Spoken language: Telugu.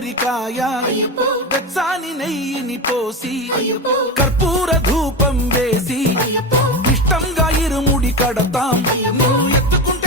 కొబ్బరికాయ వెచ్చాని నెయ్యిని పోసి కర్పూర ధూపం వేసి ఇష్టంగా ఇరుముడి కడతాం నువ్వు ఎత్తుకుంటూ